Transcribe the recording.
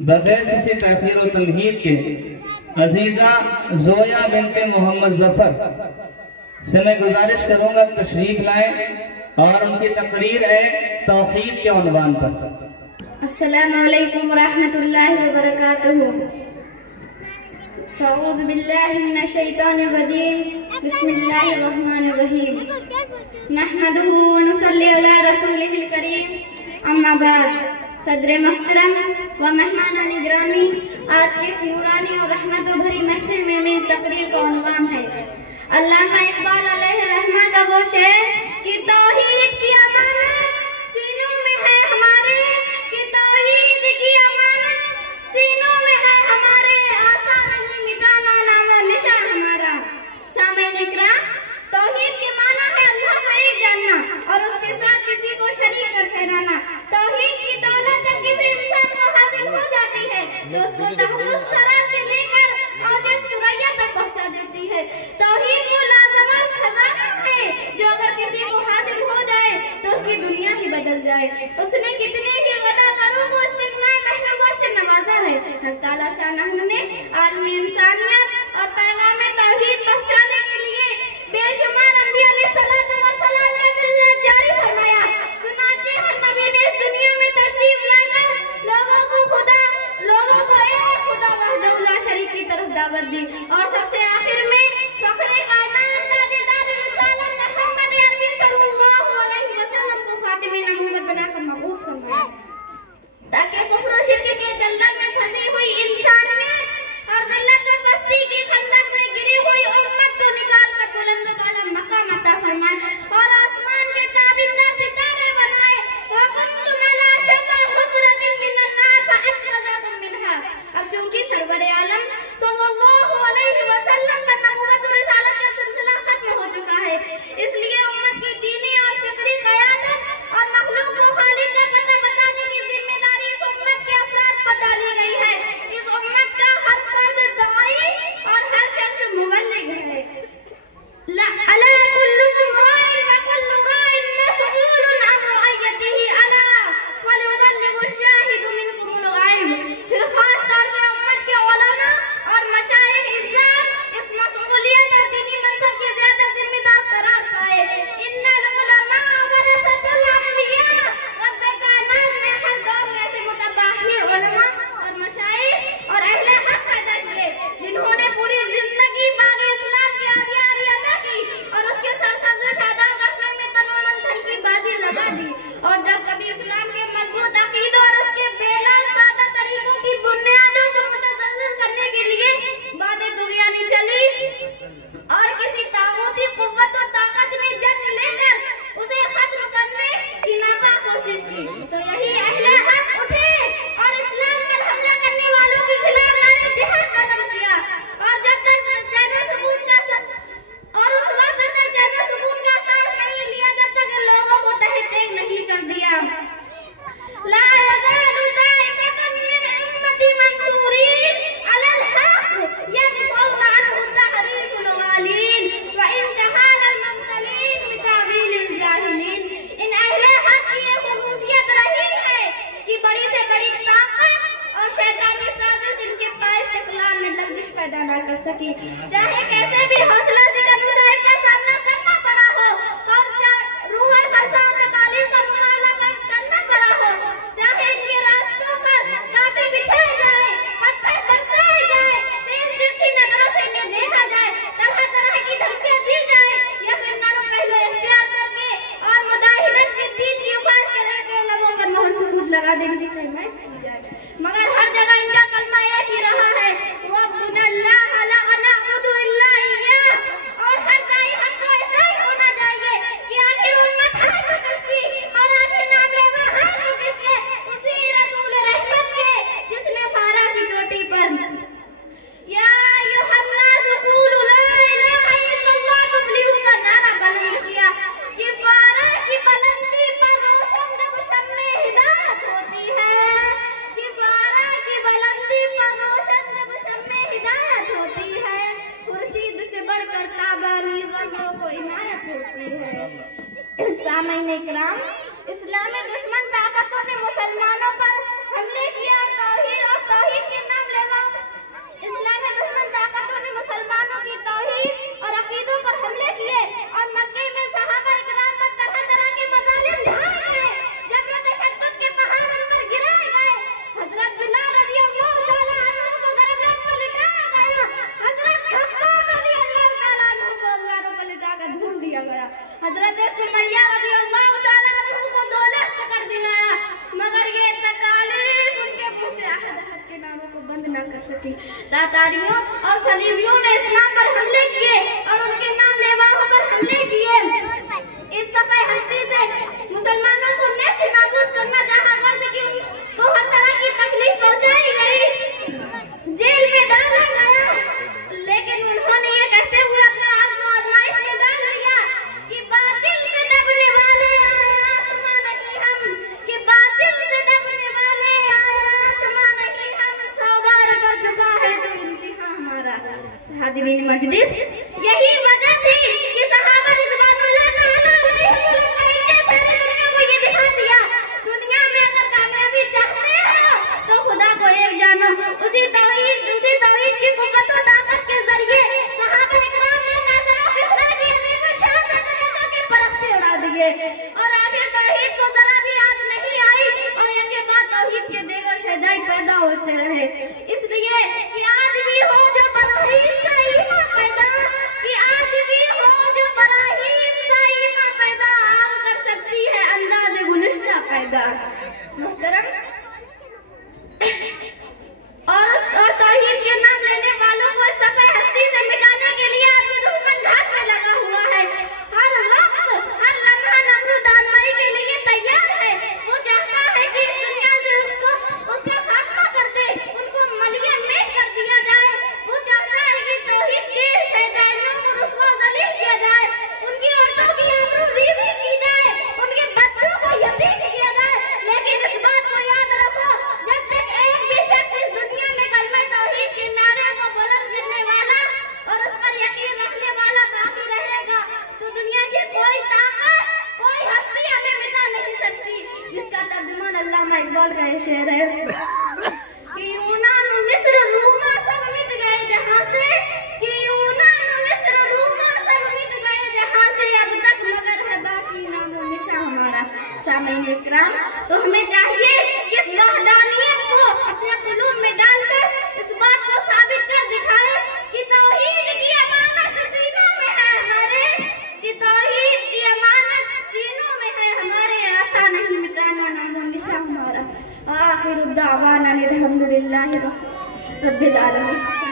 बगैर किसी तखीर व तमहीद के अजीज़ा जोया बिनते मोहम्मद जफर से मैं गुजारिश करूंगा तशरीफ लाएं और उनकी तकरीर है तौहीद के उन्वान पर। अस्सलामु अलैकुम रहमतुल्लाहि व बरकातुहू। अऊज़ु बिल्लाहि मिनश शैतानिर रजीम। बिस्मिल्लाहिर रहमानिर रहीम। नहमदुहु व नुसल्ली अला रसूलिहिल करीम। अम्मा बाद। सदर मोहतरम व मेहमान गिरामी, आज की इस नूरानी और रहमतों भरी महफिल में मेरी तकरीर का उन्वान है अल्लामा इकबाल अलैहि रहमा का वो शेर कि तौहीद की अमानत सीनों में है हमारे, कि तौहीद की अमानत सीनों में है हमारे, आसान नहीं मिटाना नामो निशान हमारा। सामईन इकराम, तौहीद के माना है अल्लाह को एक जानना और उसके साथ किसी को शरीक कर ठहराना। तौहीद की दौलत जब किसी इंसान को हासिल हो जाती है तो उसको तहफ़्फ़ुज़ सरा से लेकर औजे सुरैया तक पहुंचा देती है। तौहीद वो लाजवाब खजाना है जो अगर किसी को हासिल हो जाए तो उसकी दुनिया ही बदल जाए। उसने कितने ही गदाकारों को इस्तिग़नाए महरम से नवाजा है। हर ताला शाह ने आलमी इंसानियत और पैगाम तौहीद पहुंचाने के लिए बेशुमार अंबिया अलैहिस्सलातु वस्सलाम का सिलसिला जारी फरमाया। चुनांचे हर नबी ने इस दुनिया में तशरीफ लाकर लोगों को एक खुदा वहदहू ला शरीक की तरफ दावत दी और सबसे आखिर में फखरे कायनात ताजेदार रिसालत मुहम्मद अरबी सल्लल्लाहु अलैहि वसल्लम को खातिमे नबुव्वत बनाकर मबऊस फरमाया ताकि कुफ्र और शिर्क के दलदल में फंसी हुई इंसानियत और ज़िल्लत और पस्ती की खंदक में गिरी हुई उम्मत को निकाल कर बुलंद वाला मकाम अता फरमाए और आसमान के ताबिंदा सितारे बनाए। व कुंतुम अला शफ़ा हुफ़रतिन मिनन नार फ़अनक़ज़कुम मिनहा। अब चूंकि सरवरे आलम सल्लल्लाहु अलैहि वसल्लम पर नबुव्वत और रिसालत का सिलसिला खत्म हो चुका है, इसलिए उम्मत की दीनी और फिक्री क़यादत और मखलूक को खालिक का पता बताने की जिम्मेदारी इस उम्मत के अफराद पर डाली गई है। इस उम्मत का हर फर्द दाई और हर शख्स मुबल्लिग है। अला कुल्लुकुम राइन व कुल्लु राइन मसऊलुन अन रअयतिही अला फलयुबल्लिगु शाहिदु मिनकुमुल गाइब। फिर खास तौर से उम्मत के उलमा और मशाइख इज़्ज़त इस मसऊलियत और दीनी मनसब के ज्यादा जिम्मेदार करार पाए। इन्नल उलमा वरसतुल अंबिया। रब्बे कायनात ने हर दौर में ऐसे मुतबाहिर उलमा और मशाइख और अहले हक पैदा किए जिन्होंने पूरी जिंदगी बाग़ इस्लाम की आबियारी अदा की और उसके सरसब्ज़ व शादाब रखने में तनो मन धन की बाजी लगा दी। और जब कभी इस्लाम के मजबूत अकीदे और उसके बेला सादा तरीकों की बुनियादों को मुतज़ल्ज़िल करने के लिए बादे दुनियानी चली और किसी तागूती कुव्वत व ताकत ने जन्म लेकर उसे खत्म करने की नाकाम कोशिश की तो यही अहले हक उठे और इस्लाम पर हमला करने वालों के खिलाफ नारे जिहाद बुलंद किया। और जब तक जन्नत सुकून का और उस वक्त तक जन्नत सुकून का सांस नहीं लिया जब तक इन लोगों को तहत-ए-तेग नहीं कर दिया। ला यज़ालु ताइफ़तुन मिन उम्मती मंसूरीन अलल हक़ यदफ़ऊना अन्हु तहरीफुल वालीन व इम्तिहानल मुब्तलीन बितावीलिल जाहिलीन। इन अहले हक की ये खुसूसियत रही है कि बड़ी से बड़ी ताकत और शैतानी साजिश इनके पास इस्तिक़लाल में लग़ज़िश पैदा न कर सकी, चाहे कैसे भी हौसला सिकंद मुसाइब का सामना करना पड़ा हो और रूह फरसा तकालीफ का मुकाबला करना पड़ा हो, चाहे इनके रास्तों पर कांटे बिछाए जाए, पत्थर बरसाए जाए, तेज तिरछी नजरों से इन्हें देखा जाए, तरह तरह की धमकियां दी जाए या फिर नरम पहलू इख्तियार करके और मुदाहिनत में दीन की उपास करके लबों पर मोहर सुकूत लगा देने की फरमाइश की जाए, मगर हर जगह इनका कलमा एक ही रहा है रब्बुना अल्लाह ला नअबुदु इल्ला इय्याह। और हर दाई हक को ऐसा ही होना चाहिए कि आखिर उम्मत है तो किसकी और आखिर नाम लेवा है तो किसके, उसी रसूल रहमत के जिसने फारा की चोटी पर या अय्युहन नास क़ूलू ला इलाहा इल्लल्लाह तुफ्लिहू का नारा बुलंद किया कि फारा की बुलंदी पर रोशन जब शम्मे हिदायत होती है, कि फारा की बुलंदी पर रोशन जब शम्मे हिदायत होती है, खुर्शीद से बढ़कर ताबानी ज़ंगों को इनायत होती है। सामईन इकराम, इस्लामी दुश्मन ताकतों ने मुसलमानों पर हमले किए और तौहीद और के नामों को बंद न कर सकी। तातारियों और सलीबियों ने इस्लाम पर हमले किए और उनके नाम लेवाओं पर हमले किए। इस सफे हस्ती से मुसलमानों को नेस्त नाबूद करना जहाँ गर्द की को हर तरह की तकलीफ पहुंचाई गई, जेल में डाला गया, लेकिन उन्होंने ये कहते हुए अपने आप को आजमाइश में डाल लिया कि बातिल से दबने वाले आसमां नहीं हम, कि बातिल से दबने वाले आसमां नहीं हम, 100 बार कर चुका है तो इम्तिहान हमारा। हाज़िरीन मजलिस, यही वजह थी कि सहाबा रिज़वानुल्लाह तआला अलैहिम ने सारी दुनिया को ये दिखा दिया, दुनिया में अगर कामयाबी चाहते हो तो खुदा को एक जानो, उसी तौहीद की कुव्वत और ताकत के जरिए सहाबा इकराम ने कासिर और किसरा की अजीम शान सल्तनतों के परख्ते उड़ा दिए और आखिर तौहीद को जरा भी आज नहीं आई और एक के बाद तौहीद के देगर शहदाई पैदा होते रहे। इसलिए कि आज भी हो जो बराहीन सा ईमान पैदा, कि आज भी हो जो बराहीन सा ईमान पैदा, आग कर सकती है अंदाज़े गुलिस्ता पैदा। मुहतरम, और तौहीद के नाम लेने वालों को सफे हस्ती से मिटाने के लिए आज भी दुश्मन घात में लगा हुआ है। हर वक्त हर लम्हा नमरूद आजमाई के लिए तैयार है। वो चाहता है कि इस दुनिया से उसका खात्मा कर दे, उनको मलिया मेट कर दिया जाए। वो चाहता है कि तौहीद के शहदाइयों को रुस्वा ज़लील किया जाए, उनकी औरतों की आबरू रीज़ी की जाए, उनके बच्चों को यतीम किया जाए। लेकिन इस बात को याद रखो, जब तक एक भी शख्स इस दुनिया में कलमा तौहीद के नारे को बुलंद करने वाला और उस पर यकीन रखने वाला बाकी रहेगा तो दुनिया की कोई ताकत, कोई हस्ती हमें मिटा नहीं सकती। जिसका तर्जुमान अल्लामा इकबाल का ये शेर है कि यूनान मिस्र रूमा सब मिट गए जहां से, कि यूनान मिस्र रूमा सब मिट गए जहां से, अब तक मगर है बाकी नामो निशा हमारा। सामईन इकराम, तो हमें चाहिए कि इस वहदानियत को अपने कुलूब में डालकर इस बात को साबित कर दिखाए कि तौहीद की अमानत सीनों में है हमारे, कि तौहीद की अमानत सीनों में है हमारे, आसान नहीं मिटाना नामो निशा हमारा। आखिर दावाना अल्हम्दुलिल्लाहि रब्बिल आलमीन।